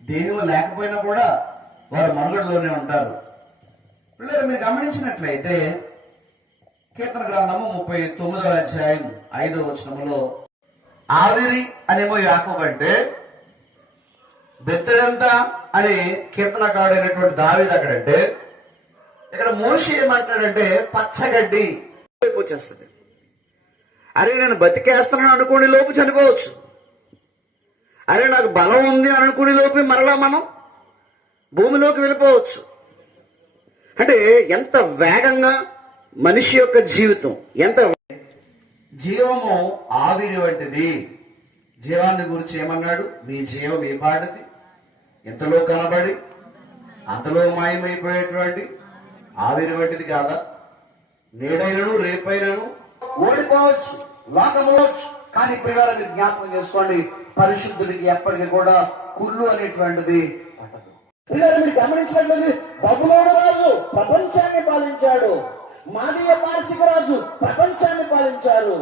దేహం లేకపోయినా కూడా వారు మనుగడలోనే ఉంటారు. పిల్లలు మీరు గమనించినట్లయితే కీర్తన గ్రంథము 39వ అధ్యాయం 5వ వచనములో ఆవిరి అనేమో యాకోబు అంటే, బెత్తెడంత అని కీర్తనకారుడైనటువంటి దావీదు అక్కడంటే, ఇక్కడ మోషే ఏమంటాడంటే పచ్చగడ్డి వచ్చేస్తుంది. అరే నేను బతికేస్తున్నాను అనుకునే లోపు చనిపోవచ్చు. అరే నాకు బలం ఉంది అనుకునే లోపు మరలా మనం భూమిలోకి వెళ్ళిపోవచ్చు. అంటే ఎంత వేగంగా మనిషి యొక్క జీవితం, ఎంత జీవము ఆవిరి వంటిది. జీవాన్ని గురించి ఏమన్నాడు? మీ జీవం ఏ పాటిది, ఎంతలో కనబడి అంతలో మాయమైపోయేటువంటి ఆవిరి వంటిది కాదా? నేడైనను రేపైనను ఓడిపోవచ్చు, లోకమవచ్చు. కానీ పిల్లలు మీరు జ్ఞాపకం చేసుకోండి, పరిశుద్ధుడికి ఎప్పటికీ కూడా కుళ్ళు అనేటువంటిది పట్టదు. పిల్లలు మీరు గమనించినట్లయితే బబులోను రాజు ప్రపంచాన్ని పాలించాడు, మాదీయ పార్శిక రాజు ప్రపంచాన్ని పాలించారు.